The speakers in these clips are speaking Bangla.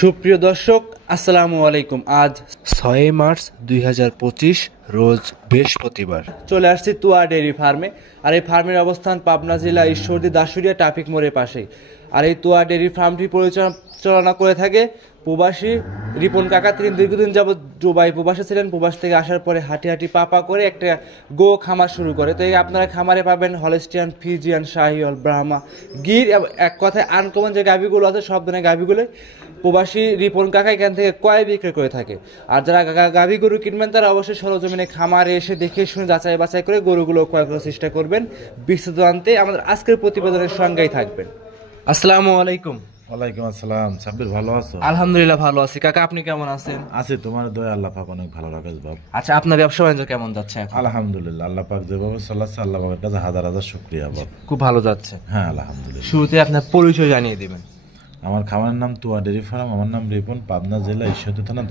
সুপ্রিয় দর্শক, আসসালামু আলাইকুম। আজ 6 মার্চ 2025 রোজ বৃহস্পতিবার। চলে আসছি তুয়া ডেইরি ফার্মে। আর এই ফার্মের অবস্থান পাবনা জেলা ঈশ্বরদী দাসুরিয়া ট্রাফিক মোড়ের পাশেই। আর এই তুয়া ডেইরি ফার্মটি পরিচালনা করে থাকে প্রবাসী রিপন কাকা। তিনি দীর্ঘদিন যাবৎ দুবাই প্রবাসে ছিলেন। প্রবাস থেকে আসার পরে হাঁটি হাঁটি পাপা করে একটা গো খামার শুরু করে। তো এই আপনারা খামারে পাবেন হলস্টিয়ান, ফিজিয়ান, শাহিওয়াল, ব্রাহ্মা, গির, এক কথায় আনকমন যে গাভীগুলো আছে সব ধরনের গাভীগুলো প্রবাসী রিপন কাকা এখান থেকে ক্রয় বিক্রয় করে থাকে। আর যারা গাভী গরু কিনবেন তারা অবশ্যই সরজমিনে খামারে এসে দেখে শুনে যাচাই বাছাই করে গরুগুলো ক্রয় করার চেষ্টা করবেন। বিস্তারিত জানতে আমাদের আজকের প্রতিবেদনের সঙ্গেই থাকবেন। আসসালামু আলাইকুম। ওয়ালাইকুম আসসালাম। সাব্বির, ভালো আছো? আলহামদুলিল্লাহ ভালো আছি কাকা, আপনি কেমন আছেন? আছি, তোমার দয়া আল্লাহ পাক অনেক ভালো রাখে বাপ। আচ্ছা, আপনার ব্যবসা বাণিজ্য কেমন যাচ্ছে এখন? আলহামদুলিল্লাহ, আল্লাহ পাক যেভাবে চালাচ্ছে আল্লাহ পাকের কাছে হাজার হাজার শুকরিয়া বাপ। খুব ভালো যাচ্ছে। হ্যাঁ আলহামদুলিল্লাহ। শুরুতে আপনার পরিচয় জানিয়ে দিবেন। আমার খামারের নাম তুয়া ডেইরি ফার্ম, আমার নাম রিপন, পাবনা জেলা ঈশ্বরদী থানা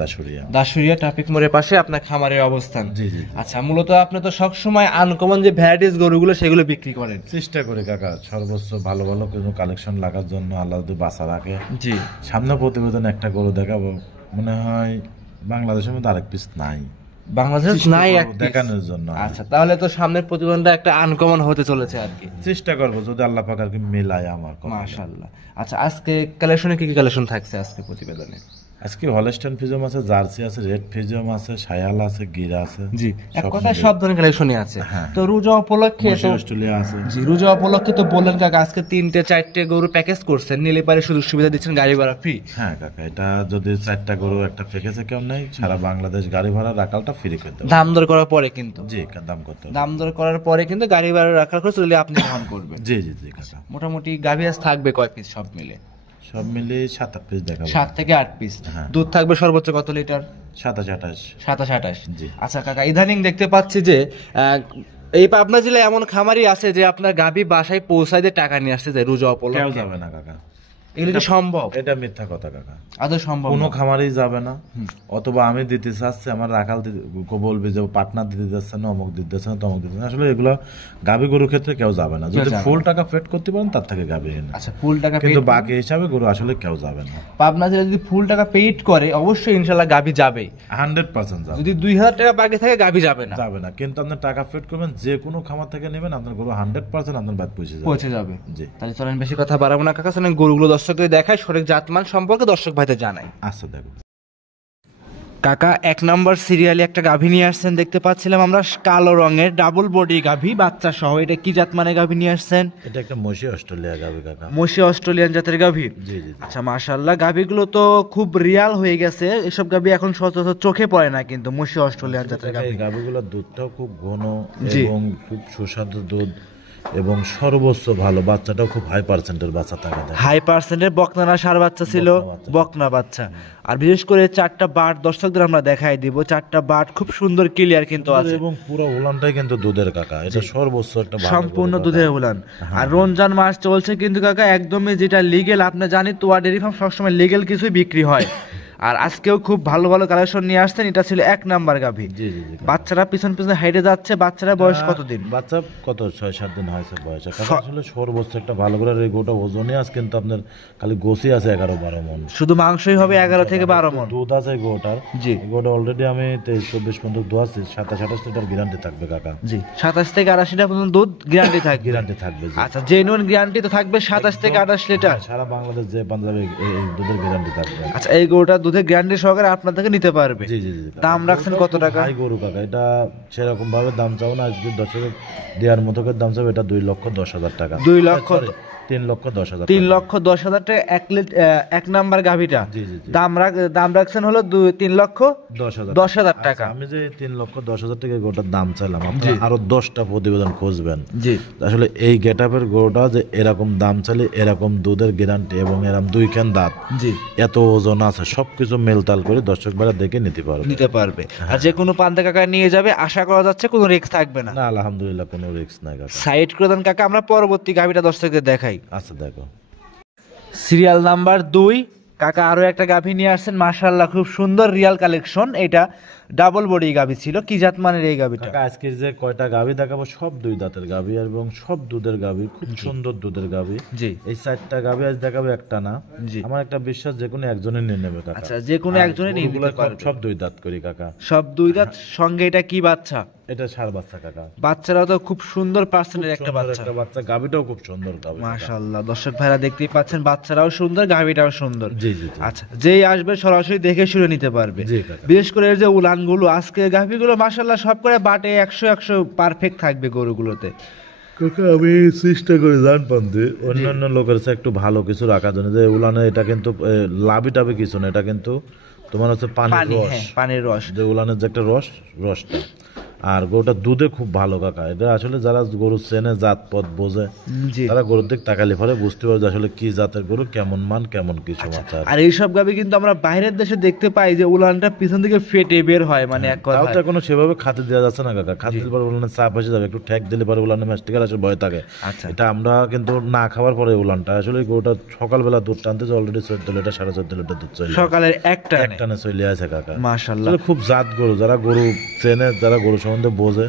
দাসুরিয়া ট্রাফিক মোড়ের পাশে আপনার খামারের অবস্থান। জি জি। আচ্ছা, মূলত আপনি তো সবসময় আনকমন যে ভ্যারাইটিস গরুগুলো সেগুলো বিক্রি করেন। চেষ্টা করি কাকা সর্বোচ্চ ভালো ভালো কোনো কালেকশন লাগার জন্য, আল্লাহ যদি বাঁচা রাখে। জি। সামনে প্রতিবেদন একটা গরু দেখাবো, মনে হয় বাংলাদেশের মধ্যে আরেক পিস নাই বাংলাদেশ নাই দেখানোর জন্য। আচ্ছা, তাহলে তো সামনের প্রতিবেদনটা একটা আনকমন হতে চলেছে আর কি। চেষ্টা করবো যদি আল্লাহ পাক আর কি মেলায় আমার। মাশাআল্লাহ। আচ্ছা, আজকে কালেকশনে কি কি কালেকশন থাকছে আজকে প্রতিবেদনে? আজকে হলস্টাইন ফিজিয়াম আছে, জার্সি আছে, রেড ফিজিয়াম আছে, শায়াল আছে, গিরা আছে। জি, এক কথায় সব ধরনের কালেকশনই আছে। তো রোজা উপলক্ষে তো অস্ট্রেলিয়া আছে। জি, রোজা উপলক্ষে তো বললেন কাকা আজকে 3-4টে গরু প্যাকেজ করছেন, নিলে পারে সুযোগ সুবিধা দিচ্ছেন, গাড়ি ভাড়া ফ্রি। হ্যাঁ কাকা, এটা যদি 4টা গরু একটা প্যাকেজে কেউ নেই, সারা বাংলাদেশ গাড়ি ভাড়া রাখালটা ফ্রি করে দেবো। দাম দর করার পরে কিন্তু। জি, দাম কত? দাম দর করার পরে কিন্তু গাড়ি ভাড়া রাখার খরচ আপনি বহন করবেন। জি জি জি কাকা। মোটামুটি গাভী আজ থাকবে কয় পিস সব মিলে? সব মিলে 7-8 পিস দেখাবো। 7 থেকে 8 পিস। হ্যাঁ। দুধ থাকবে সর্বোচ্চ কত লিটার? 27-28। 27-28। জি। আচ্ছা কাকা, ইদানিং দেখতে পাচ্ছি যে এই পাবনা জেলায় এমন খামারি আছে যে আপনার গাভী বাসায় পৌঁছায় দিয়ে টাকা নিয়ে আসতে যায় রোজা উপলক্ষে। কেউ যাবে না কাকা, এগুলো কি সম্ভব? এটা মিথ্যা কথা কাকা, আদৌ সম্ভব কোনো না। খামারেই যাবে না। অথবা আমি দিতে চাচ্ছি, আমার রাখাল বলবে যে পার্টনার দিতে যাচ্ছে না, অমুক দিতে যাচ্ছে না, তমুক দিতে। আসলে এগুলো গাভী গরুর ক্ষেত্রে কেউ যাবে না। যদি ফুল টাকা পেড করতে পারেন তার থেকে গাভী কিনে। আচ্ছা, ফুল টাকা কিন্তু বাকি হিসাবে গরু আসলে কেউ যাবে না। পাবনা জেলা যদি ফুল টাকা পেইড করে অবশ্যই ইনশাল্লাহ গাভী যাবে, 100% যাবে। যদি 2000 টাকা বাকি থাকে গাভী যাবে না। যাবে না, কিন্তু আপনার টাকা পেড করবেন, যে কোনো খামার থেকে নেবেন আপনার গরু 100% আপনার বাদ পৌঁছে যাবে। জি। তাহলে চলেন বেশি কথা বাড়াবো না কাকা, চলেন গরুগুলো দর্শকদের দেখায়, সঠিক জাতমান সম্পর্কে দর্শক ভাইদের জানাই। আচ্ছা দেখো কাকা, 1 নম্বর সিরিয়ালে একটা গাভী নিয়ে আসছেন দেখতে পাচ্ছিলাম আমরা, কালো রঙের ডাবল বডি গাভী, বাচ্চা সহ। এটা কি জাত মানে গাভী নিয়ে আসছেন? এটা একটা মশি অস্ট্রেলিয়া গাভী কাকা। মশি অস্ট্রেলিয়ান জাতের গাভী। জি জি। আচ্ছা মাশাআল্লাহ, গাভীগুলো তো খুব রিয়াল হয়ে গেছে। এসব গাভী এখন সচরাচর চোখে পড়ে না, কিন্তু মশি অস্ট্রেলিয়ান জাতের গাভী। এই গাভীগুলোর দুধটাও খুব ঘন এবং খুব সুস্বাদু দুধ, এবং সর্বোচ্চ ভালো, বাচ্চাটাও খুব হাই পার্সেন্টের বাচ্চা থাকে। হাই পার্সেন্টের বকনা সার বাচ্চা ছিল, বকনা বাচ্চা। আর বিশেষ করে 4টা বাট দর্শকদের আমরা দেখাই দিব। 4টা বাট খুব সুন্দর ক্লিয়ার কিন্তু আছে, এবং পুরো উলানটাই কিন্তু দুধের কাকা। এটা সর্বোচ্চ একটা সম্পূর্ণ দুধের উলান। আর রমজান মাস চলছে কিন্তু কাকা, একদমই যেটা লিগেল, আপনি জানি তোয়া ডেইরি ফার্ম সবসময় লিগেল কিছুই বিক্রি হয়। আর আজকেও খুব ভালো ভালো কালেকশন নিয়ে আসছেন। এটা ছিল 1 নাম্বার গাভী। বাচ্চারা পিছন পিছনে হাইটে যাচ্ছে। বাচ্চারা বয়স কতদিন? বাচ্চা কত 6-7 দিন হয়েছে বয়স। আসলে সর্বোচ্চ একটা ভালো করে এই গোটা ওজনই আছে, কিন্তু আপনার খালি গোসি আছে 11-12 মণ। শুধু মাংসই হবে 11 থেকে 12 মণ। দুধ আছে গোটার। জি, গোটা অলরেডি আমি 23-24 পর্যন্ত দুধ আছে। 27-28 লিটার গ্যারান্টি থাকবে কাকা। জি, 27 থেকে 28 লিটার পর্যন্ত দুধ গ্যারান্টি থাকবে। গ্যারান্টি থাকবে। আচ্ছা, জেনুইন গ্যারান্টি তো থাকবে 27 থেকে 28 লিটার। সারা বাংলাদেশ যে পাঞ্জাবে এই দুধের গ্যারান্টি থাকবে। আচ্ছা, এই গরুটা দুধের গ্যারান্টি সহকারে আপনার থেকে নিতে পারবে। জি জি জি। দাম রাখছেন কত টাকা? হাই গরু কাকা, এটা সেরকম ভাবে দাম চাও না, আজকে দর্শকের দেওয়ার মতো করে দাম চাবে। এটা 2,10,000 টাকা। 3,10,000। 3,10,000 টাকা 1 নাম্বার গাভীটা। দাম রাখছেন হলো 3,10,000 টাকা। আমি যে 3,10,000 টাকা গরুটার দাম চাইলাম, আপনি আরো 10টা প্রতিবেদন খুঁজবেন। জি, আসলে এই গেটআপের গরুটা যে এরকম দাম চাইলে, এরকম দুধের গ্যারান্টি এবং এরকম 2 খান দাঁত, জি, এত ওজন আছে, সবকিছু মেলতাল করে দর্শক ভাড়া দেখে নিতে পারবে। আর যে কোনো পান্তা কাকা নিয়ে যাবে, আশা করা যাচ্ছে কোনো রিস্ক থাকবে না। না আলহামদুলিল্লাহ, কোনো রিস্ক নাই কাকা। সাইড করে দেন কাকা, আমরা পরবর্তী গাভীটা দর্শকদের দেখাই। আচ্ছা দেখো, সিরিয়াল নাম্বার 2 কাকা আরো একটা গাভী নিয়ে আসছেন, মাশাআল্লাহ খুব সুন্দর রিয়াল কালেকশন। এটা ডাবল বডি গাভী ছিল, কি জাত মানের এই গাভীটা? কাকা আজকে যে কয়টা গাভী দেখাবো সব 2 দাঁতের গাভী এবং সব দুধের গাভী, খুব সুন্দর দুধের গাভী। জি, এই 4টা গাভী আজ দেখাবো একটা না। জি, আমার একটা বিশ্বাস যে কোনো একজনে নিয়ে নেবে কাকা। আচ্ছা, যে কোনো একজনে নিয়ে নিতে পারবে। সব 2 দাঁত করি কাকা, সব 2 দাঁত। সঙ্গে এটা কি বাচ্চা? এটা ষাঁড় বাচ্চা কাকা। বাচ্চারাও তো খুব সুন্দর পার্সেন্টের একটা বাচ্চা। একটা বাচ্চা, গাভীটাও খুব সুন্দর গাভী মাশাআল্লাহ। দর্শক ভাইরা দেখতেই পাচ্ছেন, বাচ্চারাও সুন্দর, গাভীটাও সুন্দর। জি জি। আচ্ছা, যেই আসবে সরাসরি দেখে শুনে নিতে পারবে। বিশেষ করে এর যে উলানগুলো, আজকে গাভীগুলো মাশাআল্লাহ সব করে বাটে 100 পারফেক্ট থাকবে গরুগুলোতে। কাকা আমি চেষ্টা করে জানতে অন্যান্য লোকের কাছে একটু ভালো কিছু রাখার জন্য, যে উলানে এটা কিন্তু লাভি টাভি কিছু না, এটা কিন্তু তোমার হচ্ছে পানির রস, যে উলানের যে একটা রসটা। আর গরুটা দুধে খুব ভালো কাকা। এটা আসলে যারা গরু চেনে, জাত পথ বোঝে, তারা গরুর দিক তাকালে পরে বুঝতে পারবে আসলে কি জাতের গরু, কেমন মান, কেমন কিছু মাথা। আর এইসব গাভী কিন্তু আমরা বাইরের দেশে দেখতে পাই যে উলানটা পিছন থেকে ফেটে বের হয়, মানে এক কথা। তাও তো এখনো সেভাবে খাতে দেওয়া যাচ্ছে না কাকা। খাতে দিলে পরে উলানের চাপ এসে যাবে, একটু ঠেক দিলে পরে উলানের ম্যাস্টিকার আসলে ভয় থাকে। এটা আমরা কিন্তু না খাওয়ার পরে উলানটা আসলে গরুটা সকালবেলা দুধ টানতে অলরেডি 14 লিটার 14.5 লিটার দুধ চলে, সকালের একটা চলে আসে কাকা। মাশাআল্লাহ খুব জাত গরু, যারা গরু চেনে, যারা গরু সম্বন্ধে বোঝে,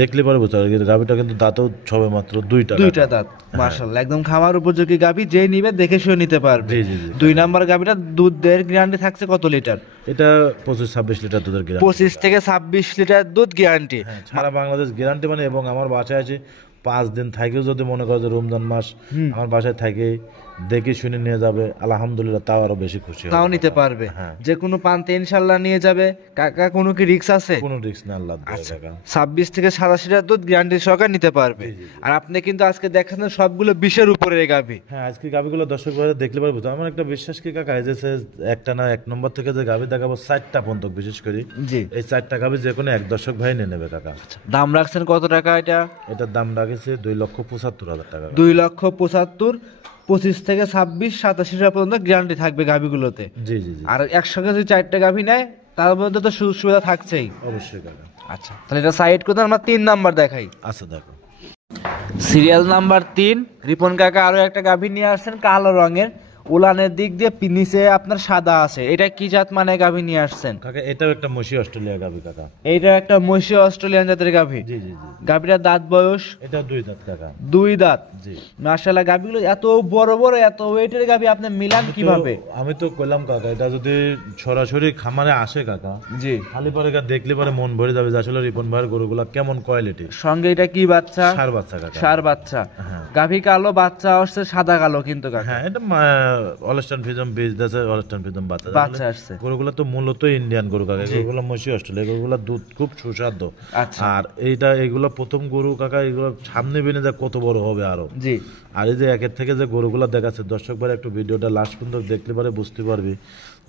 দেখলে পরে বুঝতে পারবে। গাভীটা কিন্তু দাঁতও ছবে মাত্র 2টা দাঁত। মাশাআল্লাহ একদম খামার উপযোগী গাভী, যে নিবে দেখে শুনে নিতে পারবে। জি জি জি। 2 নাম্বার গাভীটা দুধের গ্যারান্টি থাকছে কত লিটার? এটা 25-26 লিটার দুধের গ্যারান্টি। 25 থেকে 26 লিটার দুধ গ্যারান্টি সারা বাংলাদেশ গ্যারান্টি মানে। এবং আমার বাসায় আছে 5 দিন থাকেও যদি মনে করো যে রমজান মাস আমার বাসায় থাকে, দেখে শুনে নিয়ে যাবে, আলহামদুলিল্লাহ তাও আরো বেশি খুশি, তাও নিতে পারবে। যে কোনো পান্তে ইনশাআল্লাহ নিয়ে যাবে। কাকা কোনো কি রিস্ক আছে? কোনো রিস্ক না, আল্লাহ কাকা। 26 থেকে 87 লিটার দুধ গ্যারান্টি সহকারে নিতে পারবে। আর আপনি কিন্তু আজকে দেখাচ্ছেন সবগুলো 20-এর উপরে গাভী। হ্যাঁ, আজকে গাভীগুলো দর্শক ভাইরা দেখলে পারবো। আমার একটা বিশ্বাস কি কাকা, এই যে একটা না 1 নম্বর থেকে যে গাভী দেখাবো 4টা পর্যন্ত বিশেষ করে, এই 4টা গাভী যে কোনো এক দর্শক ভাই নিয়ে নেবে কাকা। দাম রাখছেন কত টাকা এটা? এটার দাম রাখেছে 2,75,000 টাকা। 2,75,000। 25 থেকে 26, 87 পর্যন্ত গ্যারান্টি থাকবে গাভীগুলোতে। জি জি জি। আর একসঙ্গে যদি 4টা গাভী নেয় তার মধ্যে তো সুযোগ সুবিধা থাকছেই অবশ্যই কাকা। আচ্ছা, তাহলে এটা সাইড করে আমরা 3 নাম্বার দেখাই। আচ্ছা দেখো, সিরিয়াল নাম্বার 3। রিপন কাকা আরো একটা গাভী নিয়ে আসছেন কালো রঙের, উলানের দিক দিয়ে নিচে আপনার সাদা আছে। এটা কি জাত মানে গাভী নিয়ে আসছেন কাকা? এটাও একটা মশি অস্ট্রেলিয়া গাভী কাকা। এইটা একটা মহিষী অস্ট্রেলিয়ান জাতের গাভী। জি জি জি। গাভীটার দাঁত বয়স? এটা 2 দাঁত কাকা। 2 দাঁত। জি। মাশাআল্লাহ গাভীগুলো এত বড় বড়, এত ওয়েটের গাভী আপনি মিলান কিভাবে? আমি তো কইলাম কাকা, এটা যদি সরাসরি খামারে আসে কাকা, জি, খালি পরে দেখলে পরে মন ভরে যাবে যে আসলে রিপন ভাইয়ের গরুগুলা কেমন কোয়ালিটি। সঙ্গে এটা কি বাচ্চা? ষাঁড় বাচ্চা কাকা। ষাঁড় বাচ্চা। গাভী কালো, বাচ্চা আসছে সাদা কালো কিন্তু কাকা। হ্যাঁ, এটা অলস্টান ফিজম বীজ দেশে অলস্টান ফিজম বাচ্চা আসছে। গরুগুলো তো মূলত ইন্ডিয়ান গরু কাকা। গরুগুলো মশি অস্ট্রেলিয়া, গরুগুলো দুধ খুব সুস্বাদু। আর এগুলো প্রথম গরু কাকা, এগুলো সামনে বেনে যা কত বড় হবে আরো। জি। আর এই যে একের থেকে যে গরুগুলো দেখাচ্ছে, দর্শক ভাই একটু ভিডিওটা লাস্ট পর্যন্ত দেখলে পরে বুঝতে পারবি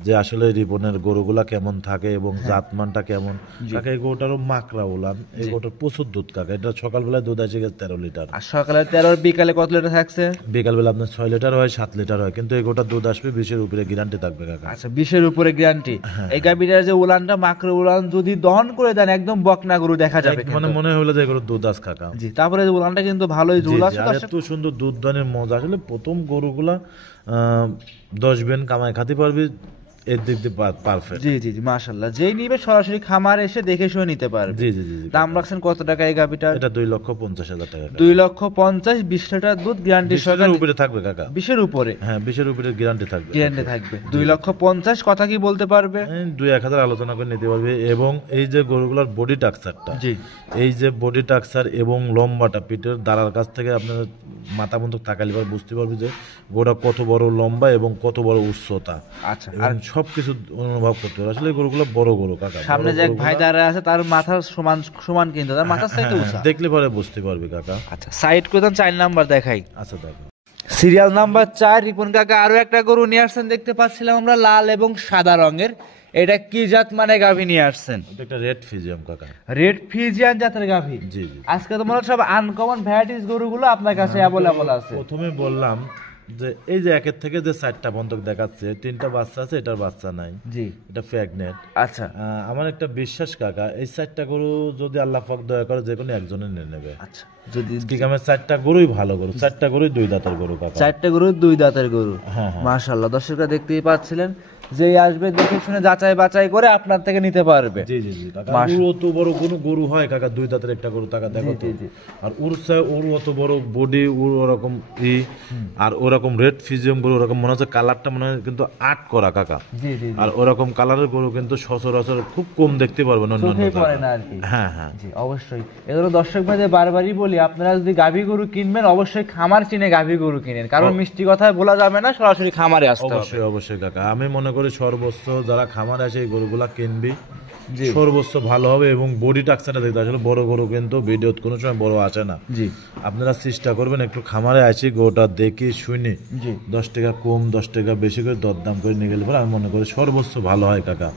যে আসলে রিপনের গরুগুলা কেমন থাকে এবং জাতমানটা কেমন। কাকা এই গরুটারও মাকড়া উলান, এই গরুটার প্রচুর দুধ কাকা। এটা সকালবেলায় দুধ আসে গেছে 13 লিটার। আর সকালে 13, বিকালে কত লিটার থাকছে? বিকালবেলা আপনার 6 লিটার হয়, 7 লিটার হয়, কিন্তু এই গরুটার দুধ আসবে 20-এর উপরে গ্যারান্টি থাকবে কাকা। আচ্ছা, 20-এর উপরে গ্যারান্টি। এই গাভীটার যে উলানটা, মাকড়া উলান যদি দহন করে দেন একদম বকনা গরু দেখা যাবে, মানে মনে হলো যে গরুর দুধ আস কাকা। জি। তারপরে উলানটা কিন্তু ভালোই ঝুল আছে, এত সুন্দর দুধ দনের মজা। আসলে প্রথম গরুগুলা 10 বেন কামাই খাতে পারবি, এর দিক দিয়ে পারফেক্ট। জি জি জি, মাশাআল্লাহ। যেই নিবে সরাসরি খামার এসে দেখে শুনে নিতে পারবে। জি জি জি। দাম রাখছেন কত টাকা এই গাভীটার? এটা 2,50,000 টাকা। 2,50,000, 20 লিটার দুধ গ্যারান্টি সহকারে উপরে থাকবে কাকা। 20-এর উপরে? হ্যাঁ, 20-এর উপরে গ্যারান্টি থাকবে। গ্যারান্টি থাকবে। 2,50,000 কথা কি বলতে পারবে? 2-1,000 আলোচনা করে নিতে পারবে। এবং এই যে গরুগুলোর বডি টাকচারটা, জি, এই যে বডি টাকচার এবং লম্বাটা, পিঠের দাঁড়ার কাছ থেকে আপনার মাথা বন্ধ তাকালে বুঝতে পারবে যে গরুটা কত বড় লম্বা এবং কত বড় উচ্চতা। আচ্ছা, আর সবকিছু অনুভব করতে হবে। আসলে গরুগুলো বড় গরু কাকা। সামনে যে ভাই দাঁড়ায় আছে তার মাথা সমান সমান, কিন্তু তার মাথার সাইডে উঁচা, দেখলে পরে বুঝতে পারবে কাকা। আচ্ছা, সাইড করে 4 নাম্বার দেখাই। আচ্ছা দেখো, সিরিয়াল নাম্বার 4। রিপন কাকা আরো একটা গরু নিয়ে আসছেন, দেখতে পাচ্ছিলাম আমরা, লাল এবং সাদা রঙের। এটা কি জাত মানে গাভী নিয়ে আসছেন? এটা একটা রেড ফিজিয়াম কাকা। রেড ফিজিয়াম জাতের গাভী। জি জি। আজকে তোমার সব আনকমন ভ্যারাইটিস গরুগুলো আপনার কাছে अवेलेबल আছে। প্রথমে বললাম যে এই যে একের থেকে যে 4টা বন্ধক দেখাচ্ছে, 3টা বাচ্চা আছে, এটার বাচ্চা নাই, জি এটা প্রেগনেন্ট। আচ্ছা আমার একটা বিশ্বাস কাকা, এই 4টা গরু যদি আল্লাহ পাক দয়া করে যে কোনো একজনে নিয়ে নেবে। আচ্ছা যদি ঠিক আমার 4টা গরুই ভালো গরু, 4টা গরুই 2 দাঁতের গরু কাকা। 4টে গরু 2 দাঁতের গরু, হ্যাঁ হ্যাঁ মাশাআল্লাহ। দর্শকরা দেখতেই পাচ্ছিলেন, যেই আসবে দেখে শুনে যাচাই বাছাই করে আপনার থেকে নিতে পারবে। জি জি জি কাকা, ওর অত বড় কোনো গরু হয় কাকা, 2 দাঁতের একটা গরু টাকা দেখো তো। আর ওর অত বড় বডি, ওর ওরকম আর ওরকম রেড ফিজিয়াম গরু, ওরকম মনে হচ্ছে কালারটা মনে হয় কিন্তু আট করা কাকা। জি জি আর ওরকম কালারের গরু কিন্তু সচরাচর খুব কম দেখতে পারবেন অন্যান্য চোখে পড়ে না আর কি। হ্যাঁ হ্যাঁ জি অবশ্যই। এগুলো দর্শক ভাইদের বারবারই বলি, আপনারা যদি গাভী গরু কিনবেন অবশ্যই খামার চিনে গাভী গরু কিনেন, কারণ মিষ্টি কথায় বলা যাবে না, সরাসরি খামারে আসতে হবে। অবশ্যই অবশ্যই কাকা, আমি মনে করি সর্বোচ্চ যারা খামারে আসে এই গরুগুলা কিনবি সর্বোচ্চ ভালো হবে। এবং বডি টাকচারটা দেখতে, আসলে বড় গরু কিন্তু ভিডিও কোনো সময় বড় আসে না। জি আপনারা চেষ্টা করবেন একটু খামারে আসি গরুটা দেখি শুনি, 10 টাকা কম 10 টাকা বেশি করে দরদাম করে নিয়ে গেলে পরে আমি মনে করি সর্বোচ্চ ভালো হয় কাকা।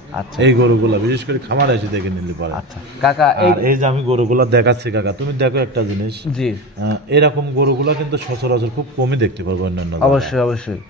এই গরুগুলা বিশেষ করে খামারে এসে দেখে নিলে পারে। আচ্ছা কাকা, এই যে আমি গরুগুলা দেখাচ্ছি কাকা, তুমি দেখো একটা জিনিস, জি এরকম গরুগুলা কিন্তু সচরাচর খুব কমই দেখতে পারবো অন্যান্য। অবশ্যই অবশ্যই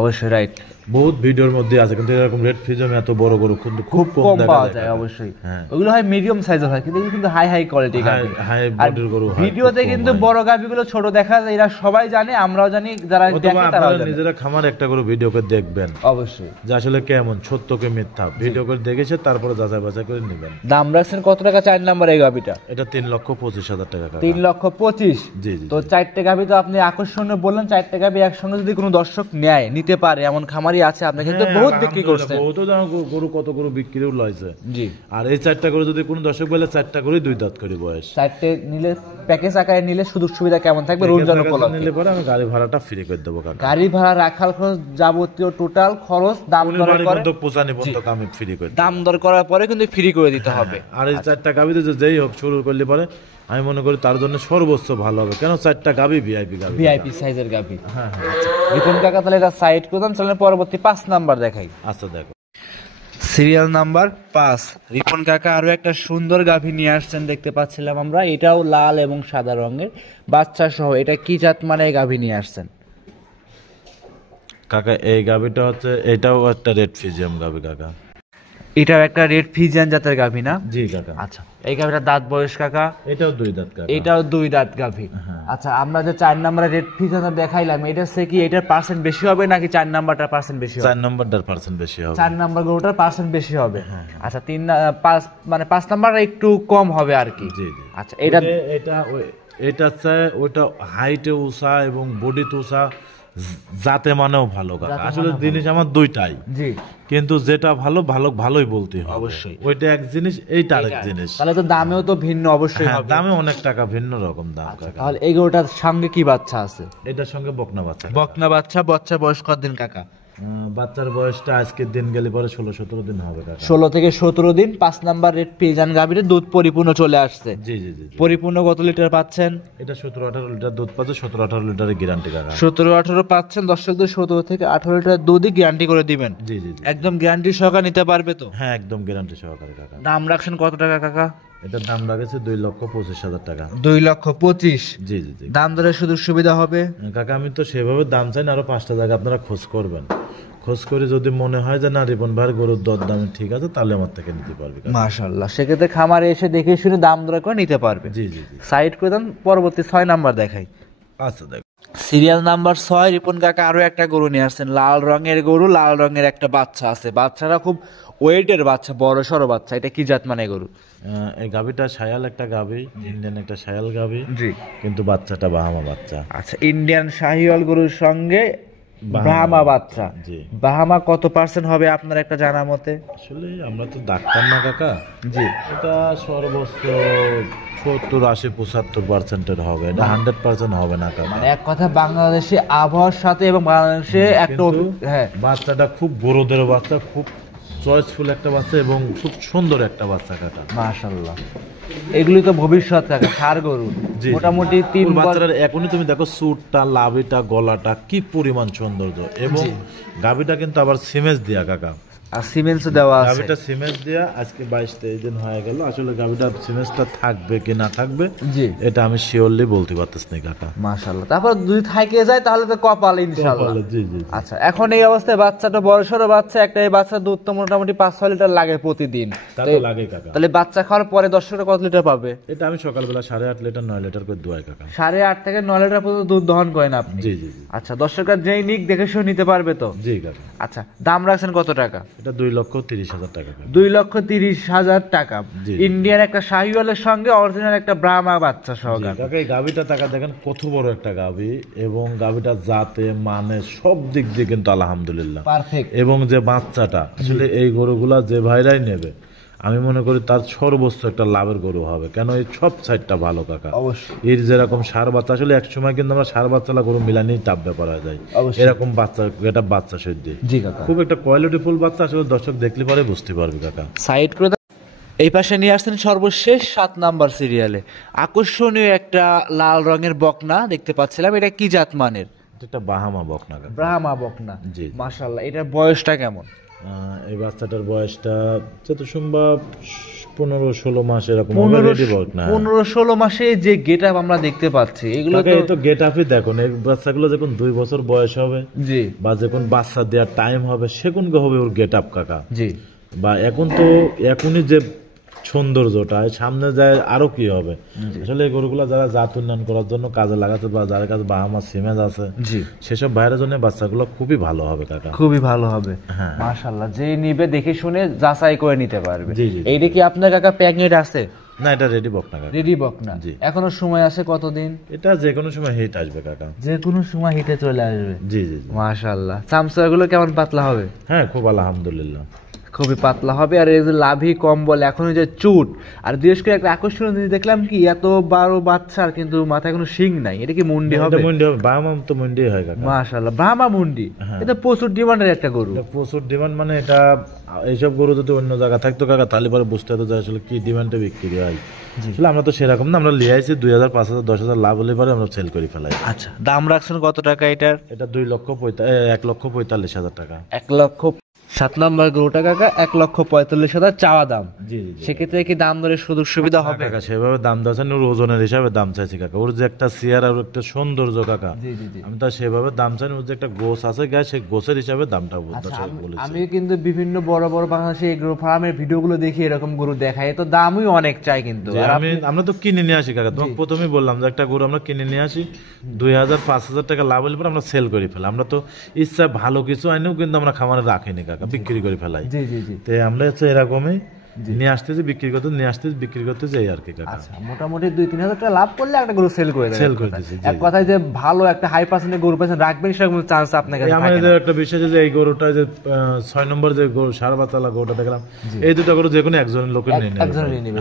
অবশ্যই রাইট, বহুত ভিডিওর মধ্যে আছে, কিন্তু এরকম রেড ফিজিয়াম এত বড় গরু কিন্তু খুব কম পাওয়া যায়। অবশ্যই ওগুলো হয় মিডিয়াম সাইজের হয়, কিন্তু কিন্তু হাই হাই কোয়ালিটি গাভী, হাই বডির গরু হয়। ভিডিওতে কিন্তু বড় গাভীগুলো ছোট দেখা যায়, এরা সবাই জানে, আমরাও জানি, যারা দেখে তারাও জানে। নিজেরা খামার একটা করে ভিডিও করে দেখবেন অবশ্যই, যে আসলে কেমন সত্য কে মিথ্যা ভিডিও করে দেখেছে, তারপরে যাচাই বাছাই করে নেবেন। দাম রাখছেন কত টাকা 4 নাম্বার এই গাভীটা? এটা 3,25,000 টাকা। 3,25,000? জি জি। তো 4টে গাভী তো আপনি আকর্ষণীয় বললেন, 4টে গাভী একসঙ্গে যদি কোনো দর্শক নেয় নিতে পারে এমন খামারই আছে আপনার, কিন্তু বহুত বিক্রি করছে, বহুত গরু কত গরু বিক্রিও লইছে। জি। আর এই 4টা গরু যদি কোনো দর্শক বলে 4টা গরুই 2 দাঁত করে বয়স, 4টে নিলে প্যাকেজ আকারে নিলে সুযোগ সুবিধা কেমন থাকবে? রোজগার নিলে পরে আমি গাড়ি ভাড়াটা ফ্রি করে দেবো কাকা। গাড়ি ভাড়া, রাখাল খরচ, যাবতীয় টোটাল খরচ দাম দর করে পোষানি বন্ধক আমি ফ্রি করে দাম দর করার পরে কিন্তু ফ্রি করে দিতে হবে। আর এই 4টা গাভীতে যেই হোক শুরু করলে পরে আমি মনে করি তার জন্য সর্বোচ্চ ভালো হবে, কেন 4টা গাভী ভিআইপি সাইজের গাভী। হ্যাঁ হ্যাঁ। রিপন কাকা তাহলে এটা সাইড করলাম, চলেন পরবর্তী 5 নাম্বার দেখাই। আচ্ছা দেখো, সিরিয়াল নাম্বার 5। রিপন কাকা আরো একটা সুন্দর গাভী নিয়ে আসছেন দেখতে পাচ্ছিলাম আমরা, এটাও লাল এবং সাদা রঙের বাচ্চা সহ। এটা কি জাত মানে গাভী নিয়ে আসছেন কাকা? এই গাভীটা হচ্ছে, এটাও একটা রেড ফিজিয়াম গাভী কাকা। এটাও একটা রেড ফিজিয়ান জাতের গাভী না? জি কাকা। আচ্ছা, এই গাভীটার দাঁত বয়স কাকা? এটাও 2 দাঁত কাকা। এটাও 2 দাঁত গাভী। আচ্ছা, আমরা যে 4 নম্বরে রেড ফিজিয়ান দেখাইলাম, এটা সে কি এটার পার্সেন্ট বেশি হবে নাকি 4 নাম্বারটার পার্সেন্ট বেশি হবে? 4 নাম্বারটার পার্সেন্ট বেশি হবে। 4 নাম্বার গরুটার পার্সেন্ট বেশি হবে। আচ্ছা, 5 মানে 5 নাম্বার একটু কম হবে আর কি। জি জি। আচ্ছা, এটা চাই ওইটা হাইটে উঁচা এবং বডিতে উঁচা, যাতে মানেও ভালো কাকা। আসলে জিনিস আমার দুইটাই, জি, কিন্তু যেটা ভালো ভালোই বলতে হবে অবশ্যই। ওইটা এক জিনিস, এইটা আরেক জিনিস। তাহলে তো দামেও তো ভিন্ন অবশ্যই হবে। দামে অনেক টাকা ভিন্ন রকম দাম কাকা। তাহলে এই গরুটার সঙ্গে কি বাচ্চা আছে? এটার সঙ্গে বকনা বাচ্চা। বাচ্চা বয়স কতদিন কাকা? বাচ্চার বয়সটা আজকের দিন গেলে পরে 16-17 দিন হবে কাকা। 16 থেকে 17 দিন। 5 নাম্বার রেড ফিজিয়ান গাভীর দুধ পরিপূর্ণ চলে আসছে। জি জি জি। পরিপূর্ণ কত লিটার পাচ্ছেন? এটা 17-18 লিটার দুধ পাচ্ছে। 17-18 লিটারের গ্যারান্টি কাকা। 17-18 পাচ্ছেন। দর্শকদের 17 থেকে 18 লিটার দুধই গ্যারান্টি করে দিবেন। জি জি জি। একদম গ্যারান্টি সহকারে নিতে পারবে তো? হ্যাঁ, একদম গ্যারান্টি সহকারে কাকা। দাম রাখছেন কত টাকা কাকা? এটার দাম লাগেছে 2,25,000 টাকা। 2,25,000? জি জি জি। দাম দরের সুযোগ সুবিধা হবে কাকা? আমি তো সেভাবে দাম চাই না, আরো 5টা জায়গা আপনারা খোঁজ করবেন। খোঁজ করে যদি মনে হয় যে না রিপন ভাইয়ের গরুর দর দাম ঠিক আছে, তাহলে আমার থেকে নিতে পারবে। মাশাআল্লাহ, সেক্ষেত্রে খামারে এসে দেখে শুনে দাম দর করে নিতে পারবে। জি জি জি। সাইড করে দেন, পরবর্তী 6 নাম্বার দেখাই। আচ্ছা দেখ, সিরিয়াল নাম্বার 6। রিপন কাকা আরো একটা গরু নিয়ে আসছেন, লাল রঙের গরু, লাল রঙের একটা বাচ্চা আছে। বাচ্চাটা খুব ওয়েটের বাচ্চা, বড় সড়ো বাচ্চা। এটা কি জাত মানে গরু? এই গাভীটা শায়াল একটা গাভী, ইন্ডিয়ান একটা শায়াল গাভী। জি, কিন্তু বাচ্চাটা বাহামা বাচ্চা। আচ্ছা, ইন্ডিয়ান শাহিওয়াল গরুর সঙ্গে বাহামা বাচ্চা। জি। বাহামা কত পার্সেন্ট হবে আপনার একটা জানা মতে? আসলে আমরা তো ডাক্তার না কাকা। জি। এটা সর্বোচ্চ 70-80-75% হবে। এটা 100% হবে না কাকা। মানে এক কথা বাংলাদেশে আবহাওয়ার সাথে এবং বাংলাদেশে একটা, হ্যাঁ, বাচ্চাটা খুব বড়দের বাচ্চা, খুব চয়েসফুল একটা বাচ্চা এবং খুব সুন্দর একটা বাচ্চা কাকা। মাশাআল্লাহ, এগুলি তো ভবিষ্যৎ কাকা, ষাঁড় গরু। মোটামুটি 3 বাচ্চার এখনই তুমি দেখো সুটটা, লাভিটা, গলাটা কি পরিমাণ সৌন্দর্য, এবং গাভীটা কিন্তু আবার সিমেজ দিয়া কাকা। আর সিমেন্টস দেওয়া আছে। গাবিটা সিমেন্ট দেয়া আজকে 22-23 দিন হয়ে গেল। আসলে গাবিটা সিমেন্টটা থাকবে কি না থাকবে জি এটা আমি শিওরলি বলতে পারতেছি না কাকা। মাশাআল্লাহ। তারপর যদি থাকে যায় তাহলে তো কপাল ইনশাআল্লাহ। জি জি। আচ্ছা, এখন এই অবস্থায় বাচ্চাটা বড়সড় বাচ্চা, একটা এই বাচ্চার দুধ তো মোটামুটি 5-6 লিটার লাগে প্রতিদিন। তা তো লাগে কাকা। তাহলে বাচ্চা খাওয়ার পরে দর্শকরা কত লিটার পাবে? এটা আমি সকালবেলা 8.5 লিটার 9 লিটার করে দুয়াই কাকা। 8.5 থেকে 9 লিটার পর্যন্ত দুধ দহন করেন আপনি? জি জি জি। আচ্ছা, দর্শকরা যেই নিক দেখে শুনে নিতে পারবে তো? জি কাকা। আচ্ছা, দাম রাখছেন কত টাকা? এটা 2,30,000 টাকা। 2,30,000 টাকা। ইন্ডিয়ান একটা শাহিওয়ালের সঙ্গে অরিজিনাল একটা ব্রাহ্মা বাচ্চা সহ। কাকা এই গাবিটা টাকা দেখেন কত বড় একটা গাবি, এবং গাবিটা জাতে মানে সব দিক দিয়ে কিন্তু আলহামদুলিল্লাহ পারফেক্ট। এবং যে বাচ্চাটা আসলে এই গরুগুলা যে ভাইরাই নেবে আমি মনে করি তার সর্বোচ্চ একটা লাভের গরু হবে, কেন এই সব সাইডটা ভালো কাকা। অবশ্যই। এর যেরকম সার বাচ্চা আসলে এক সময় কিন্তু আমরা সার বাচ্চালা গরু মিলানিই টাপ ব্যাপার হয়ে যায়, এরকম বাচ্চা এটা বাচ্চা সত্যি জি কাকা, খুব একটা কোয়ালিটিফুল বাচ্চা, আসলে দর্শক দেখলে পরে বুঝতে পারবে কাকা। সাইড করে এই পাশে নিয়ে আসছেন সর্বশেষ 7 নাম্বার সিরিয়ালে আকর্ষণীয় একটা লাল রঙের বকনা দেখতে পাচ্ছিলাম। এটা কি জাত মানের? এটা বাহামা বকনা। ব্রাহ্মা বকনা। জি মাশাআল্লাহ। এটার বয়সটা কেমন? এই বাচ্চাটার বয়সটা যত সম্ভব 15-16 মাস এরকম। 15-16 মাসে যে গেট আপ আমরা দেখতে পাচ্ছি, এগুলো তো গেট আপই দেখুন। এই বাচ্চাগুলো যখন 2 বছর বয়স হবে জি, বা যখন বাচ্চা দেওয়ার টাইম হবে সেগুনকে হবে ওর গেট আপ কাকা। জি। বা এখন তো এখনই যে সৌন্দর্যটা সামনে যায় আরো কি হবে। আসলে এই গরুগুলা যারা জাত উন্নয়ন করার জন্য কাজে লাগাতে বা যার কাছে বাহামা সিমেন্ট আছে জি, সেসব বাইরের জন্য বাচ্চাগুলো খুবই ভালো হবে কাকা, খুবই ভালো হবে। হ্যাঁ মাশাআল্লাহ। যে নিবে দেখে শুনে যাচাই করে নিতে পারবে। জি জি। এইটা কি আপনার কাকা প্যাকেট আছে? না, এটা রেডি বকনা কাকা। রেডি বকনা। জি। এখনো সময় আছে কতদিন? এটা যে কোনো সময় হিট আসবে কাকা, যে কোনো সময় হিটে চলে আসবে। জি জি। মাশাআল্লাহ। চামচাগুলো কেমন পাতলা হবে? হ্যাঁ খুব আলহামদুলিল্লাহ, খুবই পাতলা হবে। আর এই যে লাভি কম বলে এখন যে চুট, আর বিশেষ করে একটা আকর্ষণীয় জিনিস দেখলাম কি এত বড় বাচ্চার কিন্তু মাথায় কোনো শিং নাই। এটা কি মুন্ডি হবে? মুন্ডি হবে, বাহামা তো মুন্ডি হয় কাকা। মাশাআল্লাহ, ব্রাহ্মা মুন্ডি। এটা প্রচুর ডিমান্ডের একটা গরু। এটা প্রচুর ডিমান্ড, মানে এটা এইসব গরু যদি অন্য জায়গা থাকতো কাকা তাহলে পরে বুঝতে হতো যে আসলে কি ডিমান্ডে বিক্রি হয়। আসলে আমরা তো সেরকম না, আমরা লিয়ে আইছি 2,000, 5,000, 10,000 লাভ হলে পরে আমরা সেল করে ফেলাই। আচ্ছা, দাম রাখছেন কত টাকা এটার? এটা 1,45,000 টাকা। 1,07 নম্বর গরুটা কাকা 1,45,000 চাওয়া দাম। জি জি। সেক্ষেত্রে কি দাম দরের সুযোগ সুবিধা হবে? কাকা সেভাবে দাম দিয়েছেন, ওর ওজনের হিসাবে দাম চাইছি কাকা। ওর যে একটা চেয়ার আর একটা সৌন্দর্য কাকা, জি জি জি। আমি তো সেভাবে দাম চাই। ওর যে একটা গোছ আছে গায়ে, সেই গোছের হিসাবে দামটা বলেছি। আমি কিন্তু বিভিন্ন বড় বড় বাংলাদেশে এগ্রো ফার্মের ভিডিওগুলো দেখি, এরকম গরু দেখায়, তো দামই অনেক চাই কিন্তু। আমরা তো কিনে নিয়ে আসি কাকা, তোমাকে প্রথমেই বললাম যে একটা গরু আমরা কিনে নিয়ে আসি 2,000, 5,000 টাকা লাভ হলে পরে আমরা সেল করে ফেলি। আমরা তো ইচ্ছা ভালো কিছু আইনেও কিন্তু আমরা খামারে রাখিনি কাকা, বিক্রি করে ফেলাই। জি জি জি। তো আমরা হচ্ছে এরকমই নিয়ে আসতেছি, বিক্রি করতে নিয়ে আসতেছি, বিক্রি করতে যাই আর কি কাকা। আচ্ছা, মোটামুটি 2-3 হাজার টাকা লাভ করলে একটা গরু সেল করে দেন। সেল করে দিছি। এক কথায় যে ভালো একটা হাই পার্সেন্টের গরু পেছেন রাখবেন, সেরকম চান্স আপনার কাছে থাকে না। আমাদের একটা বিষয় যে এই গরুটা যে 6 নম্বর যে গরু সারবাতালা গরুটা দেখলাম, এই দুটো গরু যে কোনো একজনের লোকের নিয়ে নেবে। একজন নিয়ে নেবে।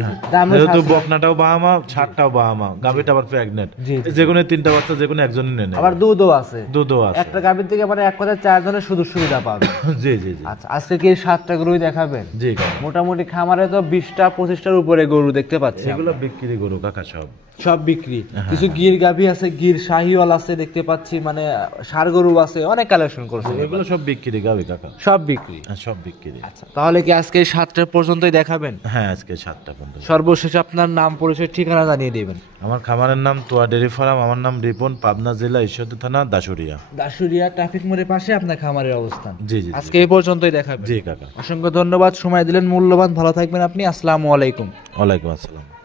যেহেতু বকনাটাও বাহামা, ছাড়টাও বাহামা, গাভীটা আবার প্রেগনেন্ট, যে কোনো 3টা বাচ্চা যে কোনো একজনই নিয়ে নেবে। আবার দুধও আছে। দুধও আছে। একটা গাভীর থেকে মানে এক কথায় 4 জনের সুযোগ সুবিধা পাবে। জি জি জি। আচ্ছা, আজকে কি 7টা গরুই দেখাবেন? জি। মোটামুটি খামারে তো 20টা-25টার উপরে গরু দেখতে পাচ্ছি। এগুলো বিক্রি গরু কাকা, সব বিক্রি। কিছু গির গাভী আছে, গির শাহিওয়াল আছে দেখতে পাচ্ছি, মানে ষাঁড় গরু আছে, অনেক কালেকশন করছে। এগুলো সব বিক্রি গাভী কাকা, সব বিক্রি। সব বিক্রি। আচ্ছা, তাহলে কি আজকে 7টা পর্যন্তই দেখাবেন? হ্যাঁ, আজকে 7টা পর্যন্ত। সর্বশেষ আপনার নাম, পরিচয়, ঠিকানা জানিয়ে দেবেন। আমার খামারের নাম তোয়া ডেরি ফার্ম, আমার নাম রিপন, পাবনা জেলা ঈশ্বরদী থানা দাসুরিয়া ট্রাফিক মোড়ের পাশে আপনার খামারের অবস্থান। জি জি। আজকে এই পর্যন্তই দেখাবেন। জি কাকা, অসংখ্য ধন্যবাদ, সময় দিলেন মূল্যবান। ভালো থাকবেন আপনি। আসসালামু আলাইকুম। ওয়ালাইকুম আসসালাম।